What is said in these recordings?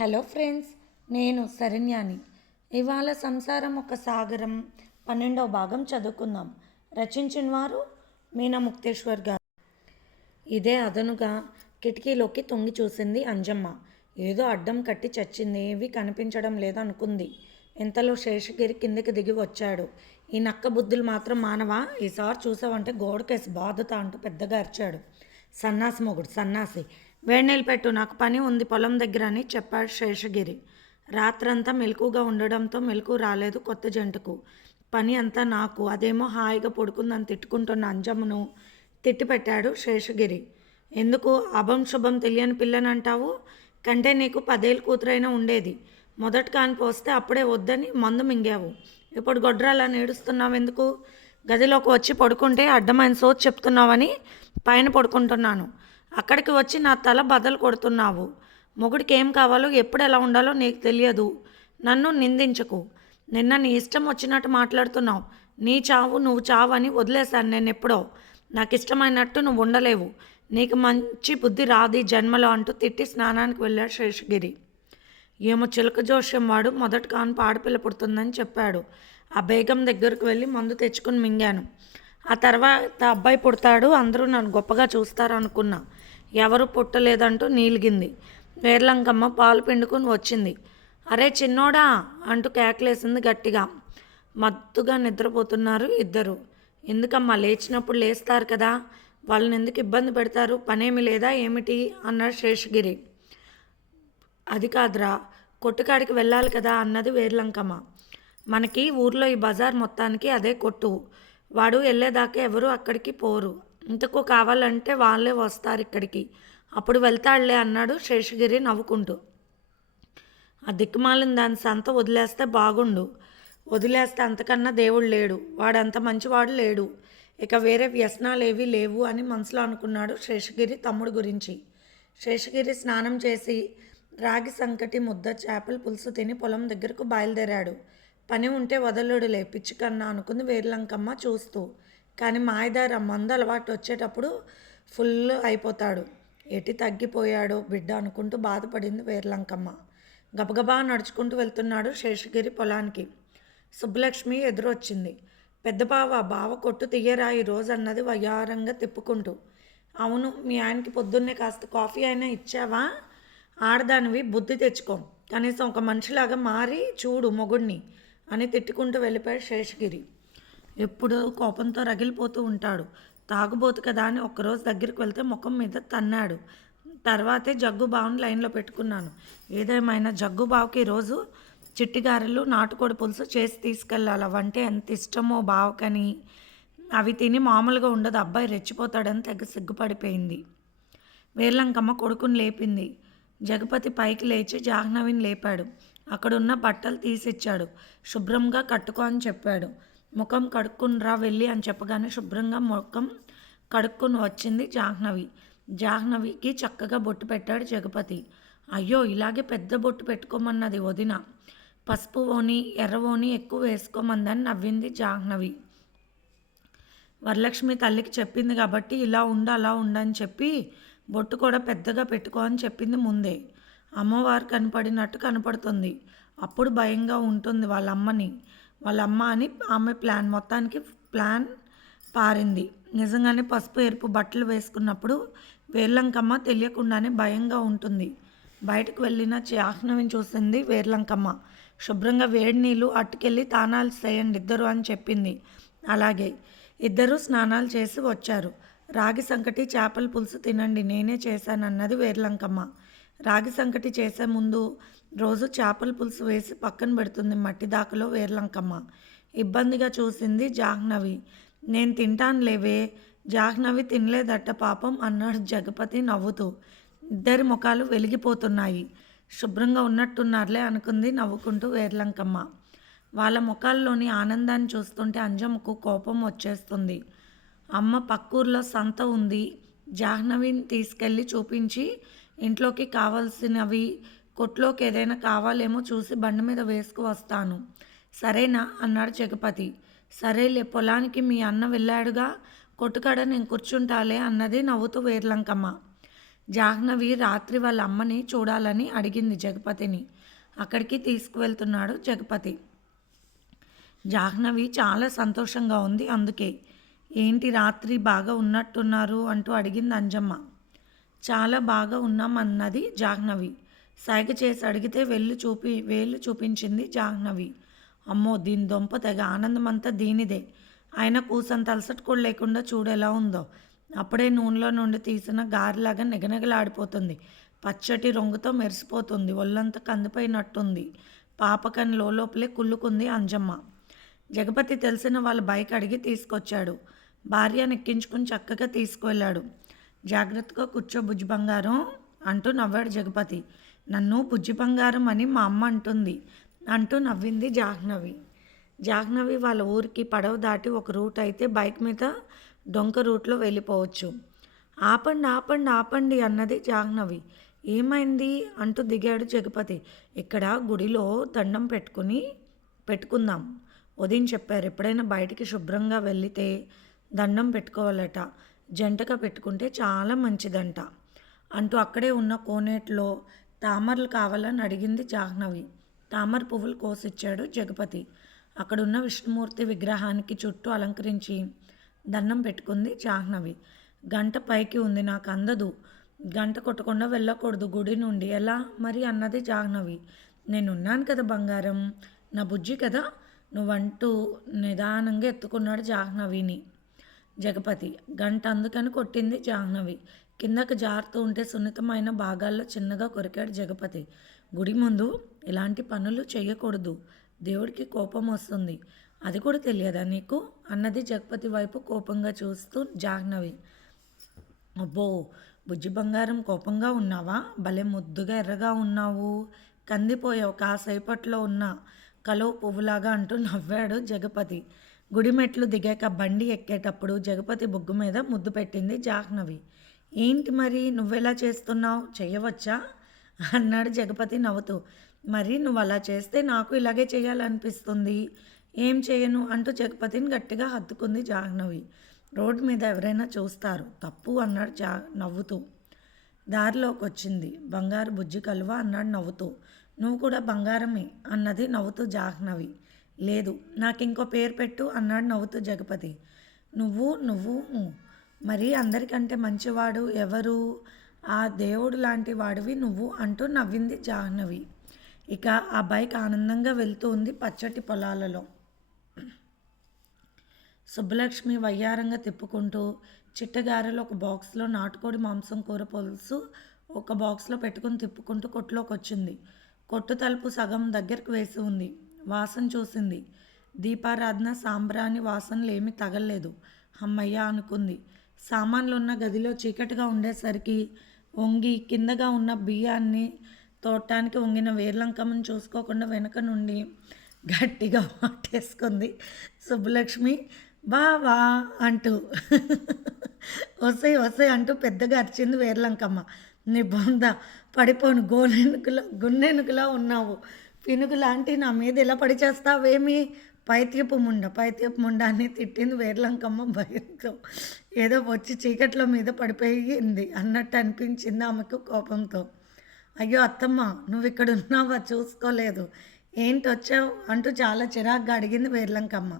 Hello friends, నేను శరణ్యాని. ఇవాళ సంసారం ఒక సాగరం 12వ భాగం చదువుకుందాం. రచించిన వారు మీనా ముక్తేశ్వర్ గారు. ఇదే అదనుగా కిటికీలోకి తొంగి చూసింది అంజమ్మ. ఏదో అడ్డం కట్టి చచ్చింది, ఏవి కనిపించడం లేదనుకుంది. ఇంతలో శేషగిరి కిందకి దిగి వచ్చాడు. ఈ నక్క బుద్ధులు మాత్రం మానవా, ఈసారి చూసావంటే గోడకేసి బాధత అంటూ పెద్దగా అరిచాడు. సన్నాసి మొగుడు సన్నాసి, వేడినీళ్ళు పెట్టు, నాకు పని ఉంది పొలం దగ్గర అని చెప్పాడు శేషగిరి. రాత్రంతా మెలకుగా ఉండడంతో మెలకు రాలేదు కొత్త జంటకు. పని అంతా నాకు, అదేమో హాయిగా పడుకుందని తిట్టుకుంటున్న అంజమ్మను తిట్టిపెట్టాడు శేషగిరి. ఎందుకు అభం శుభం తెలియని పిల్లనంటావు? కంటే నీకు 10 ఏళ్ళ కూతురైనా ఉండేది. మొదట కాని పోస్తే అప్పుడే వద్దని మందు మింగావు. ఇప్పుడు గొడ్రాలా నేడుస్తున్నావు ఎందుకు? గదిలోకి వచ్చి పడుకుంటే అడ్డమైన సోచ్ చెప్తున్నావని పైన పడుకుంటున్నాను. అక్కడికి వచ్చి నా తల బద్దలు కొడుతున్నావు. మొగుడికి ఏం కావాలో ఎప్పుడు ఎలా ఉండాలో నీకు తెలియదు. నన్ను నిందించకు. నిన్న నీ ఇష్టం వచ్చినట్టు మాట్లాడుతున్నావు. నీ చావు నువ్వు చావు అని వదిలేశాను నేను ఎప్పుడో. నాకు ఇష్టమైనట్టు నువ్వు ఉండలేవు. నీకు మంచి బుద్ధి రాది జన్మలో అంటూ తిట్టి స్నానానికి వెళ్ళాడు శేషగిరి. ఏమో చిలక జోష్యం వాడు మొదటి కాను ఆడపిల్ల పుడుతుందని చెప్పాడు. ఆ బేగం దగ్గరకు వెళ్ళి మందు తెచ్చుకుని మింగాను. ఆ తర్వాత అబ్బాయి పుడతాడు, అందరూ నన్ను గొప్పగా చూస్తారు అనుకున్నా. ఎవరు పుట్టలేదంటూ నీలిగింది. వేర్లంకమ్మ పాలు పిండుకుని వచ్చింది. అరే చిన్నోడా అంటూ కేకలేసింది గట్టిగా. మత్తుగా నిద్రపోతున్నారు ఇద్దరు. ఎందుకమ్మా, లేచినప్పుడు లేస్తారు కదా, వాళ్ళని ఎందుకు ఇబ్బంది పెడతారు? పనేమి లేదా ఏమిటి అన్నాడు శేషగిరి. అది కాదురా, కొట్టుకాడికి వెళ్ళాలి కదా అన్నది వేర్లంకమ్మ. మనకి ఊర్లో ఈ బజార్ మొత్తానికి అదే కొట్టు. వాడు వెళ్ళేదాకా ఎవరు అక్కడికి పోరు. ఇంతకు కావాలంటే వాళ్ళే వస్తారు ఇక్కడికి, అప్పుడు వెళ్తాడులే అన్నాడు శేషగిరి నవ్వుకుంటూ. ఆ దిక్కుమాలిన దాని సంత వదిలేస్తే బాగుండు. వదిలేస్తే అంతకన్నా దేవుడు లేడు, వాడంత మంచివాడు లేడు. ఇక వేరే వ్యసనాలు ఏవీ లేవు అని మనసులో అనుకున్నాడు శేషగిరి తమ్ముడు గురించి. శేషగిరి స్నానం చేసి రాగి సంకటి ముద్ద చేపల పులుసు తిని పొలం దగ్గరకు బయలుదేరాడు. పని ఉంటే వదలుడులే పిచ్చికన్నా అనుకుంది వేర్లంకమ్మ చూస్తూ. కానీ మాయదారి మందు అలవాటు వచ్చేటప్పుడు ఫుల్ అయిపోతాడు. ఎటి తగ్గిపోయాడో బిడ్డ అనుకుంటూ బాధపడింది వేర్లంకమ్మ. గబగబా నడుచుకుంటూ వెళ్తున్నాడు శేషగిరి పొలానికి. సుబ్బలక్ష్మి ఎదురొచ్చింది. పెద్ద బావ కొట్టు తీయరా ఈరోజు అన్నది వయ్యారంగా తిప్పుకుంటూ. అవును, మీ ఆయనకి పొద్దున్నే కాస్త కాఫీ అయినా ఇచ్చావా? ఆడదానివి బుద్ధి తెచ్చుకో, కనీసం ఒక మనిషిలాగా మారి చూడు మొగుడిని అని తిట్టుకుంటూ వెళ్ళిపోయాడు శేషగిరి. ఎప్పుడు కోపంతో రగిలిపోతూ ఉంటాడు. తాగుబోతు కదా అని ఒక్కరోజు దగ్గరికి వెళ్తే ముఖం మీద తన్నాడు. తర్వాతే జగ్గు బావని లైన్లో పెట్టుకున్నాను. ఏదేమైనా జగ్గు బావకి ఈరోజు చిట్టిగారెలు నాటుకోడి పులుసు చేసి తీసుకెళ్ళాలి. అవంటే ఎంత ఇష్టమో బావకని. అవి తిని మామూలుగా ఉండదు, అబ్బాయి రెచ్చిపోతాడని తెగ సిగ్గుపడిపోయింది. వేర్లంకమ్మ కొడుకుని లేపింది. జగపతి పైకి లేచి జాహ్నవిని లేపాడు. అక్కడున్న బట్టలు తీసిచ్చాడు. శుభ్రంగా కట్టుకో అని చెప్పాడు. ముఖం కడుక్కునిరా వెళ్ళి అని చెప్పగానే శుభ్రంగా ముఖం కడుక్కుని వచ్చింది జాహ్నవి. జాహ్నవికి చక్కగా బొట్టు పెట్టాడు జగపతి. అయ్యో, ఇలాగే పెద్ద బొట్టు పెట్టుకోమన్నది వదిన. పసుపు ఓని ఎర్ర ఓని ఎక్కువ వేసుకోమందని నవ్వింది జాహ్నవి. వరలక్ష్మి తల్లికి చెప్పింది కాబట్టి ఇలా ఉండు అలా ఉండని చెప్పి బొట్టు కూడా పెద్దగా పెట్టుకో అని చెప్పింది ముందే. అమ్మవారు కనపడినట్టు కనపడుతుంది. అప్పుడు భయంగా ఉంటుంది వాళ్ళమ్మ అని ఆమె మొత్తానికి ప్లాన్ పారింది. నిజంగానే పసుపు ఎరుపు బట్టలు వేసుకున్నప్పుడు వేర్లంకమ్మ తెలియకుండానే భయంగా ఉంటుంది. బయటకు వెళ్ళిన జాహ్నవిని చూసింది వేర్లంకమ్మ. శుభ్రంగా వేడి నీళ్ళు అట్టుకెళ్ళి తానాలు చేయండి ఇద్దరు అని చెప్పింది. అలాగే ఇద్దరు స్నానాలు చేసి వచ్చారు. రాగి సంకటి చేపల పులుసు తినండి, నేనే చేశానన్నది వేర్లంకమ్మ. రాగి సంకటి చేసే ముందు రోజు చేపల పులుసు వేసి పక్కన పెడుతుంది మట్టి దాకలో వేర్లంకమ్మ. ఇబ్బందిగా చూసింది జాహ్నవి. నేను తింటాను లేవే. జాహ్నవి తినలేదట్ట పాపం అన్నాడు జగపతి నవ్వుతూ. ఇద్దరి ముఖాలు వెలిగిపోతున్నాయి. శుభ్రంగా ఉన్నట్టున్నారులే అనుకుంది నవ్వుకుంటూ వేర్లంకమ్మ. వాళ్ళ ముఖాల్లోని ఆనందాన్ని చూస్తుంటే అంజమ్మకు కోపం వచ్చేస్తుంది. అమ్మ పక్కూర్లో సంత ఉంది, జాహ్నవిని తీసుకెళ్ళి చూపించి ఇంట్లోకి కావాల్సినవి కొట్లోకి ఏదైనా కావాలేమో చూసి బండి మీద వేసుకు వస్తాను, సరేనా అన్నాడు జగపతి. సరేలే, పొలానికి మీ అన్న వెళ్ళాడుగా, కొట్టుకాడ నేను కూర్చుంటాలే అన్నది నవ్వుతూ వేర్లంకమ్మ. జాహ్నవి రాత్రి వాళ్ళ అమ్మని చూడాలని అడిగింది జగపతిని. అక్కడికి తీసుకువెళ్తున్నాడు జగపతి. జాహ్నవి చాలా సంతోషంగా ఉంది అందుకే. ఏంటి రాత్రి బాగా ఉన్నట్టున్నారు అంటూ అడిగింది అంజమ్మ. చాలా బాగా ఉన్నామన్నది జాహ్నవి. సైగ చేసి అడిగితే వేళ్ళు చూపించింది జాహ్నవి. అమ్మో, దీని దొంప తెగ ఆనందమంతా దీనిదే. ఆయన కూసంత అలసట కూడా లేకుండా చూడు ఎలా ఉందో. అప్పుడే నూనెలో నుండి తీసిన గారెలాగా నిగనిగలాడిపోతుంది. పచ్చటి రంగుతో మెరిసిపోతుంది. ఒళ్ళంతా కందిపోయినట్టుంది. పాపకని లోపలే కుళ్ళుకుంది అంజమ్మ. జగపతి తెలిసిన వాళ్ళ బైక్ అడిగి తీసుకొచ్చాడు. భార్యను ఎక్కించుకుని చక్కగా తీసుకువెళ్ళాడు. జాగ్రత్తగా కూర్చో బుజ్జి బంగారం అంటూ నవ్వాడు జగపతి. నన్ను బుజ్జి బంగారం అని మా అమ్మ అంటుంది అంటూ నవ్వింది జాహ్నవి. జాహ్నవి వాళ్ళ ఊరికి పడవ దాటి ఒక రూట్ అయితే బైక్ మీద డొంక రూట్లో వెళ్ళిపోవచ్చు. ఆపండి ఆపండి ఆపండి అన్నది జాహ్నవి. ఏమైంది అంటూ దిగాడు జగపతి. ఇక్కడ గుడిలో దండం పెట్టుకుందాం వదిన చెప్పారు. ఎప్పుడైనా బయటికి శుభ్రంగా వెళితే దండం పెట్టుకోవాలట. జంటగా పెట్టుకుంటే చాలా మంచిదంట అంటూ అక్కడే ఉన్న కోనేట్లో తామరలు కావాలని అడిగింది జాహ్నవి. తామర పువ్వులు కోసిచ్చాడు జగపతి. అక్కడున్న విష్ణుమూర్తి విగ్రహానికి చుట్టూ అలంకరించి దండం పెట్టుకుంది జాహ్నవి. గంట పైకి ఉంది, నాకు అందదు. గంట కొట్టకుండా వెళ్ళకూడదు గుడి నుండి. ఎలా మరి అన్నది జాహ్నవి. నేనున్నాను కదా బంగారం, నా బుజ్జి కదా నువ్వంటూ నిదానంగా ఎత్తుకున్నాడు జాహ్నవిని జగపతి. గంట అందుకని కొట్టింది జాహ్నవి. కిందకు జారుతూ ఉంటే సున్నితమైన భాగాల్లో చిన్నగా కొరికాడు జగపతి. గుడి ముందు ఇలాంటి పనులు చేయకూడదు, దేవుడికి కోపం వస్తుంది. అది కూడా తెలియదా నీకు అన్నది జగపతి వైపు కోపంగా చూస్తూ జాహ్నవి. అబ్బో, బుజ్జి బంగారం కోపంగా ఉన్నావా? భలే ముద్దుగా ఎర్రగా ఉన్నావు, కందిపోయావు కాసేపట్లో ఉన్న కలువ పువ్వులాగా అంటూ నవ్వాడు జగపతి. గుడి మెట్లు దిగాక బండి ఎక్కేటప్పుడు జగపతి బొగ్గు మీద ముద్దు పెట్టింది జాహ్నవి. ఏంటి మరి నువ్వెలా చేస్తున్నావు, చెయ్యవచ్చా అన్నాడు జగపతి నవ్వుతూ. మరి నువ్వు అలా చేస్తే నాకు ఇలాగే చేయాలనిపిస్తుంది. ఏం చేయను అంటూ జగపతిని గట్టిగా హత్తుకుంది జాహ్నవి. రోడ్డు మీద ఎవరైనా చూస్తారు, తప్పు అన్నాడు నవ్వుతూ. దారిలోకి వచ్చింది బంగారు బుజ్జి కలువ అన్నాడు నవ్వుతూ. నువ్వు కూడా బంగారమే అన్నది నవ్వుతూ జాహ్నవి. లేదు, నాకు ఇంకో పేరు పెట్టు అన్నాడు నవ్వుతూ జగపతి. నువ్వు మరి అందరికంటే మంచివాడు ఎవరు? ఆ దేవుడు లాంటి వాడివి నువ్వు అంటూ నవ్వింది జాహ్నవి. ఇక ఆ బైక్ ఆనందంగా వెళ్తూ ఉంది పచ్చటి పొలాలలో. సుబ్బలక్ష్మి వయ్యారంగా తిప్పుకుంటూ చిట్టగారెలు ఒక బాక్స్లో, నాటుకోడి మాంసం కూర పులుసు ఒక బాక్స్లో పెట్టుకుని తిప్పుకుంటూ కొట్టులోకి వచ్చింది. కొట్టు తలుపు సగం దగ్గరకు వేసి ఉంది. వాసన చూసింది. దీపారాధన సాంబ్రాణి వాసనలు ఏమీ తగలలేదు. అమ్మయ్య అనుకుంది. సామాన్లు ఉన్న గదిలో చీకటిగా ఉండేసరికి వంగి కిందగా ఉన్న బియ్యాన్ని తోటానికి వంగిన వేర్లంకమ్మని చూసుకోకుండా వెనక నుండి గట్టిగా మాటేసుకుంది సుబ్బలక్ష్మి. బావా అంటూ వసే అంటూ పెద్దగా అరిచింది వేర్లంకమ్మ. నీ బొంద పడిపోను గున్నెనుకులా ఉన్నావు, పినుగు లాంటి నా మీద ఇలా పడి చేస్తావేమి, పైత్యపు ముండ అని తిట్టింది వేర్లంకమ్మ భయంతో. ఏదో వచ్చి చీకట్లో మీద పడిపోయింది అన్నట్టు అనిపించింది ఆమెకు కోపంతో. అయ్యో అత్తమ్మ, నువ్వు ఇక్కడ ఉన్నావా, చూసుకోలేదు, ఏంటి వచ్చావు అంటూ చాలా చిరాగ్గా అడిగింది వేర్లంకమ్మ.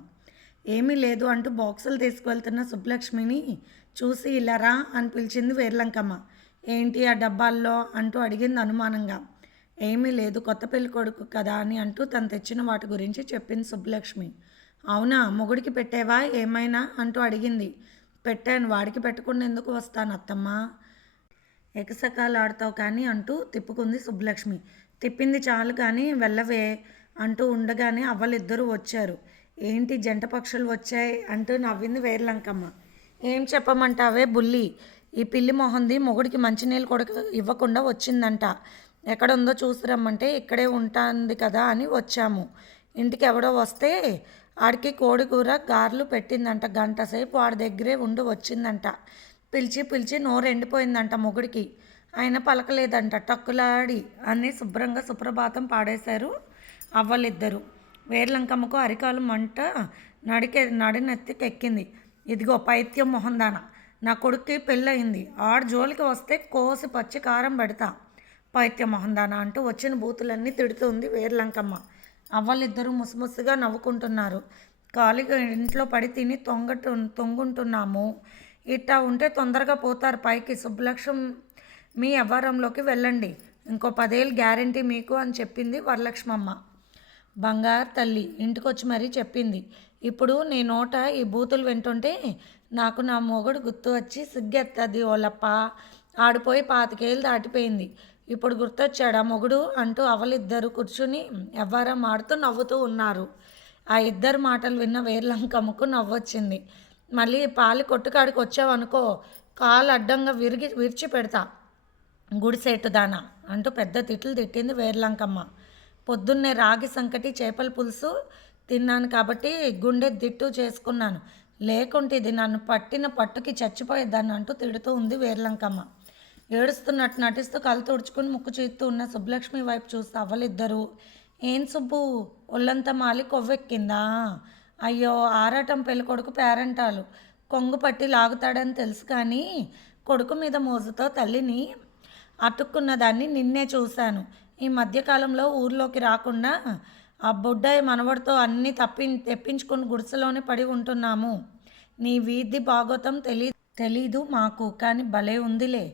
ఏమీ లేదు అంటూ బాక్సులు తీసుకువెళ్తున్న సుబ్బలక్ష్మిని చూసి ఇలా రా అని పిలిచింది వేర్లంకమ్మ. ఏంటి ఆ డబ్బాల్లో అంటూ అడిగింది అనుమానంగా. ఏమీ లేదు, కొత్త పెళ్లి కొడుకు కదా అని అంటూ తను తెచ్చిన వాటి గురించి చెప్పింది సుబ్బలక్ష్మి. అవునా, మొగుడికి పెట్టేవా ఏమైనా అంటూ అడిగింది. పెట్టాను, వాడికి పెట్టకుండా ఎందుకు వస్తాను అత్తమ్మ, ఎకసకాలు ఆడతావు కానీ అంటూ తిప్పుకుంది సుబ్బలక్ష్మి. తిప్పింది చాలు కానీ వెళ్ళవే అంటూ ఉండగానే అవ్వలిద్దరూ వచ్చారు. ఏంటి జంట పక్షులు వచ్చాయి అంటూ నవ్వింది వేర్లంకమ్మ. ఏం చెప్పమంటావే బుల్లి, ఈ పిల్లి మొహంది మొగుడికి మంచినీళ్ళు కూడా ఇవ్వకుండా వచ్చిందంట. ఎక్కడుందో చూసిరమ్మంటే ఇక్కడే ఉంటుంది కదా అని వచ్చాము. ఇంటికి ఎవడో వస్తే ఆడికి కోడి కూర గారెలు పెట్టిందంట. గంట సేపు వాడి దగ్గరే ఉండి వచ్చిందంట. పిలిచి నోరు ఎండిపోయిందంట మొగుడికి. ఆయన పలకలేదంట, టక్కులాడి అని శుభ్రంగా సుప్రభాతం పాడేశారు అవ్వలిద్దరు. వేర్లంకమ్మకు అరికాలు మంట నడినెత్తికెక్కింది. ఇదిగో పైత్యం మొహందాన, నా కొడుక్కి పెళ్ళయింది, ఆడు జోలికి వస్తే కోసి పచ్చి కారం పెడతా పైత్య మొహందాన అంటూ వచ్చిన బూతులన్నీ తిడుతుంది వేర్లంకమ్మ. అవ్వలిద్దరూ ముసిముసిగా నవ్వుకుంటున్నారు. ఖాళీగా ఇంట్లో పడి తిని తొంగుంటున్నాము. ఇట్టా ఉంటే తొందరగా పోతారు పైకి. సుబ్బలక్ష్మి మీ వ్యవహారంలోకి వెళ్ళండి, ఇంకో 10 ఏళ్ళు గ్యారెంటీ మీకు అని చెప్పింది వరలక్ష్మమ్మ. బంగారు తల్లి ఇంటికొచ్చి మరీ చెప్పింది. ఇప్పుడు నీ నోట ఈ బూతులు వింటుంటే నాకు నా మొగుడు గుర్తు వచ్చి సిగ్గెత్తది ఓలప్ప. ఆడిపోయి 25 ఏళ్ళు దాటిపోయింది, ఇప్పుడు గుర్తొచ్చాడా మొగుడు అంటూ అవలిద్దరూ కూర్చుని ఎవ్వరం ఆడుతూ నవ్వుతూ ఉన్నారు. ఆ ఇద్దరు మాటలు విన్న వేర్లంకమ్మకు నవ్వొచ్చింది. మళ్ళీ పాలి కొట్టుకాడికి వచ్చావనుకో కాలు అడ్డంగా విరిచి పెడతా గుడిసెట్టుదానా అంటూ పెద్ద తిట్లు తిట్టింది వేర్లంకమ్మ. పొద్దున్నే రాగి సంకటి చేపల పులుసు తిన్నాను కాబట్టి గుండె దిట్టు చేసుకున్నాను, లేకుంటే ఇది నన్ను పట్టిన పట్టుకి చచ్చిపోయేదాన్ని అంటూ తిడుతూ ఉంది వేర్లంకమ్మ. ఏడుస్తున్నట్టు నటిస్తూ కళ్ళు తుడుచుకుని ముక్కు చీత్తూ ఉన్న సుబ్బలక్ష్మి వైపు చూస్తూ అవ్వలిద్దరూ, ఏం సుబ్బు ఒళ్ళంతా మాలి కొవ్వెక్కిందా? అయ్యో ఆరాటం పెళ్ళికొడుకు పేరంటాలు కొంగు పట్టి లాగుతాడని తెలుసు, కానీ కొడుకు మీద మోజుతో తల్లిని అతుక్కున్న దాన్ని నిన్నే చూశాను. ఈ మధ్యకాలంలో ఊర్లోకి రాకుండా ఆ బుడ్డాయి మనవడితో అన్నీ తెప్పించుకుని గుడిసెలోనే పడి ఉంటున్నాము. నీ వీధి భాగోతం తెలీదు మాకు, కానీ భలే ఉందిలే,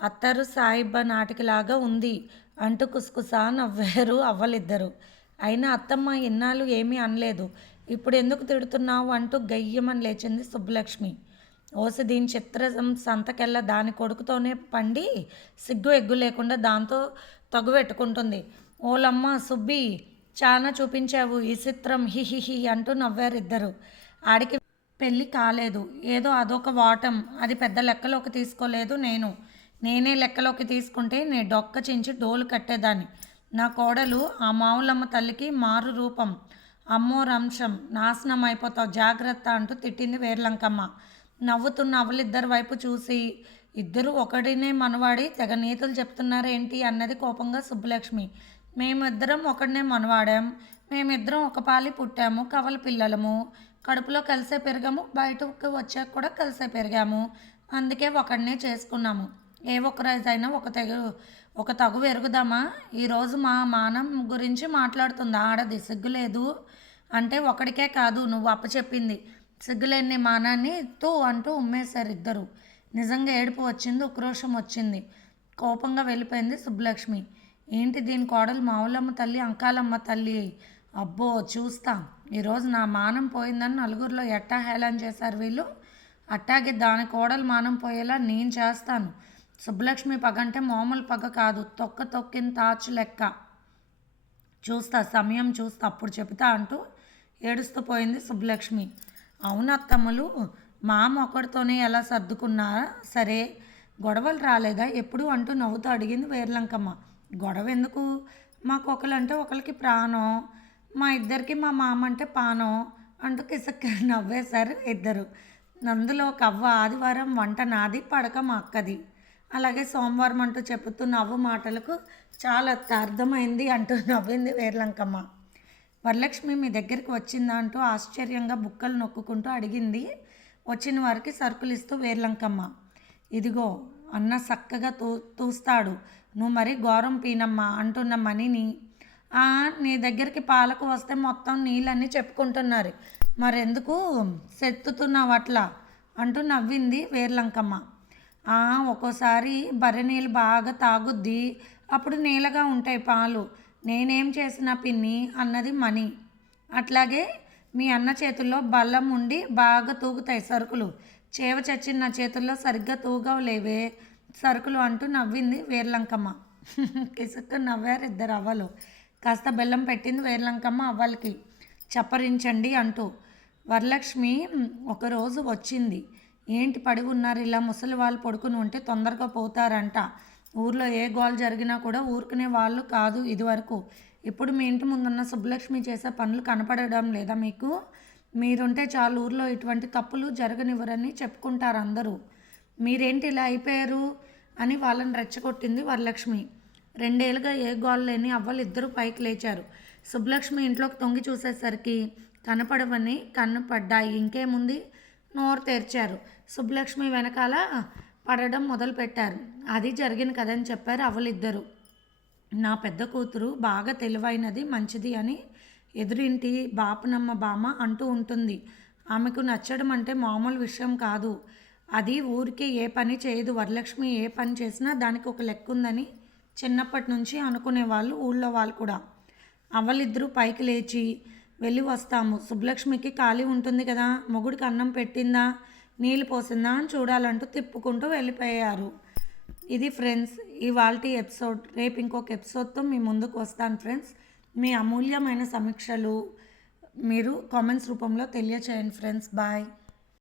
అత్తరు సాయిబ్బ నాటికలాగా ఉంది అంటూ కుసకుసా నవ్వారు అవ్వలిద్దరు. అయినా అత్తమ్మ ఇన్నాళ్ళు ఏమీ అనలేదు, ఇప్పుడు ఎందుకు తిడుతున్నావు అంటూ గయ్యమని లేచింది సుబ్బలక్ష్మి. ఓసి దీని చిత్రం సంతకెళ్ళ దాని కొడుకుతోనే పండి సిగ్గు ఎగ్గు లేకుండా దాంతో తగువెట్టుకుంటుంది. ఓలమ్మ సుబ్బి చాలా చూపించావు ఈ చిత్రం హిహిహి అంటూ నవ్వారిద్దరు. ఆడికి పెళ్ళి కాలేదు, ఏదో అదొక వాటం, అది పెద్ద లెక్కలోకి తీసుకోలేదు. నేనే లెక్కలోకి తీసుకుంటే నీ డొక్క చించి డోలు కట్టేదాన్ని. నా కోడలు ఆ మావులమ్మ తల్లికి మారు రూపం, అమ్మో రంశం, నాశనం అయిపోతావు జాగ్రత్త అంటూ తిట్టింది వేర్లంకమ్మ. నవ్వుతున్న అవలిద్దరి వైపు చూసి, ఇద్దరు ఒకడినే మనవాడి తెగ నీతులు చెప్తున్నారేంటి అన్నది కోపంగా సుబ్బలక్ష్మి. మేమిద్దరం ఒకడినే మనవాడాం, మేమిద్దరం ఒక పాలి పుట్టాము, కవల పిల్లలము, కడుపులో కలిసే పెరిగాము, బయటకు వచ్చాక కూడా కలిసే పెరిగాము, అందుకే ఒకడినే చేసుకున్నాము. ఏ ఒక్క రోజైనా ఒక తగు ఎరుగుదామా? ఈరోజు మా మానం గురించి మాట్లాడుతుంది ఆడది, సిగ్గులేదు అంటే ఒకడికే కాదు నువ్వు అప్పచెప్పింది, సిగ్గులేని మానాన్ని తూ అంటూ ఉమ్మేశారు ఇద్దరు. నిజంగా ఏడుపు వచ్చింది, ఉక్రోషం వచ్చింది. కోపంగా వెళ్ళిపోయింది సుబ్బలక్ష్మి. ఏంటి దీని కోడలు మావులమ్మ తల్లి అంకాలమ్మ తల్లి, అబ్బో చూస్తా, ఈరోజు నా మానం పోయిందని నలుగురిలో ఎట్టా హేళన చేశారు వీళ్ళు, అట్టాగే దాని కోడలు మానం పోయేలా నేను చేస్తాను. సుబ్బలక్ష్మి పగ అంటే మామూలు పగ కాదు, తొక్కిన తాచు లెక్క, చూస్తా సమయం చూస్తా అప్పుడు చెబుతా అంటూ ఏడుస్తూ పోయింది సుబ్బలక్ష్మి. అవునత్తమ్మలు మామ ఒకడితోనే ఎలా సర్దుకున్నారా సరే, గొడవలు రాలేదా ఎప్పుడు అంటూ నవ్వుతూ అడిగింది వేర్లంకమ్మ. గొడవ ఎందుకు, మాకు ఒకరంటే ఒకరికి ప్రాణం, మా ఇద్దరికి మా మామ అంటే పానం అంటూ కిసక్క నవ్వేశారు ఇద్దరు. అందులో కవ్వ ఆదివారం వంట నాది, పడక మా అక్కది, అలాగే సోమవారం అంటూ చెబుతూ నవ్వు మాటలకు చాలా అర్థమైంది అంటూ నవ్వింది వేర్లంకమ్మ. వరలక్ష్మి మీ దగ్గరికి వచ్చిందా అంటూ ఆశ్చర్యంగా బుక్కలు నొక్కుంటూ అడిగింది వచ్చిన వారికి సరుకులు ఇస్తూ వేర్లంకమ్మ. ఇదిగో అన్న చక్కగా తూస్తాడు, నువ్వు మరీ ఘోరం పీనమ్మా అంటున్న మణిని, నీ దగ్గరికి పాలకు వస్తే మొత్తం నీళ్ళన్నీ చెప్పుకుంటున్నారు, మరెందుకు సెత్తుతున్నావు అట్లా అంటూ నవ్వింది వేర్లంకమ్మ. ఒక్కోసారి బర్రె నీళ్ళు బాగా తాగుద్ది, అప్పుడు నీళ్ళగా ఉంటాయి పాలు, నేనేం చేసిన పిన్ని అన్నది మణి. అట్లాగే మీ అన్న చేతుల్లో బల్లం ఉండి బాగా తూగుతాయి సరుకులు, చేవ చచ్చిన నా చేతుల్లో సరిగ్గా తూగవలేవే సరుకులు అంటూ నవ్వింది వేర్లంకమ్మ. కిసుక్కు నవ్వారు ఇద్దరు అవ్వలు. కాస్త బెల్లం పెట్టింది వేర్లంకమ్మ అవ్వలకి, చప్పరించండి అంటూ. వరలక్ష్మి ఒకరోజు వచ్చింది. ఏంటి పడి ఉన్నారు ఇలా, ముసలి వాళ్ళు పడుకుని ఉంటే తొందరగా పోతారంట, ఊర్లో ఏ గోల్ జరిగినా కూడా ఊరుకునే వాళ్ళు కాదు ఇదివరకు, ఇప్పుడు మీ ఇంటి ముందున్న సుబ్బలక్ష్మి చేసే పనులు కనపడడం లేదా మీకు? మీరుంటే చాలు ఊర్లో ఇటువంటి తప్పులు జరగనివ్వరని చెప్పుకుంటారు అందరూ, మీరేంటి ఇలా అయిపోయారు అని వాళ్ళని రెచ్చగొట్టింది వరలక్ష్మి. 2 ఏళ్ళుగా ఏ గోల్ లేని అవ్వలు ఇద్దరు పైకి లేచారు. సుబ్బలక్ష్మి ఇంట్లోకి తొంగి చూసేసరికి కనపడవని కన్ను పడ్డాయి. ఇంకేముంది, నోరు తెరిచారు. సుబ్బలక్ష్మి వెనకాల పడడం మొదలుపెట్టారు. అది జరిగిన కథని చెప్పారు అవలిద్దరూ. నా పెద్ద కూతురు బాగా తెలివైనది, మంచిది అని ఎదురింటి బాపనమ్మ బామ్మ అంటూ ఉంటుంది. ఆమెకు నచ్చడం అంటే మామూలు విషయం కాదు. అది ఊరికే ఏ పని చేయదు. వరలక్ష్మి ఏ పని చేసినా దానికి ఒక లెక్క ఉందని చిన్నప్పటి నుంచి అనుకునేవాళ్ళు ఊళ్ళో వాళ్ళు కూడా. అవ్వలిద్దరూ పైకి లేచి వెళ్ళి వస్తాము, సుబ్బలక్ష్మికి ఖాళీ ఉంటుంది కదా, మొగుడికి అన్నం పెట్టిందా, నీళ్ళు పోసిందా అని చూడాలంటూ తిప్పుకుంటూ వెళ్ళిపోయారు. ఇది ఫ్రెండ్స్ ఇవాల్టి ఎపిసోడ్. రేపు ఇంకొక ఎపిసోడ్తో మీ ముందుకు వస్తాను ఫ్రెండ్స్. మీ అమూల్యమైన సమీక్షలు మీరు కామెంట్స్ రూపంలో తెలియచేయండి ఫ్రెండ్స్. బాయ్.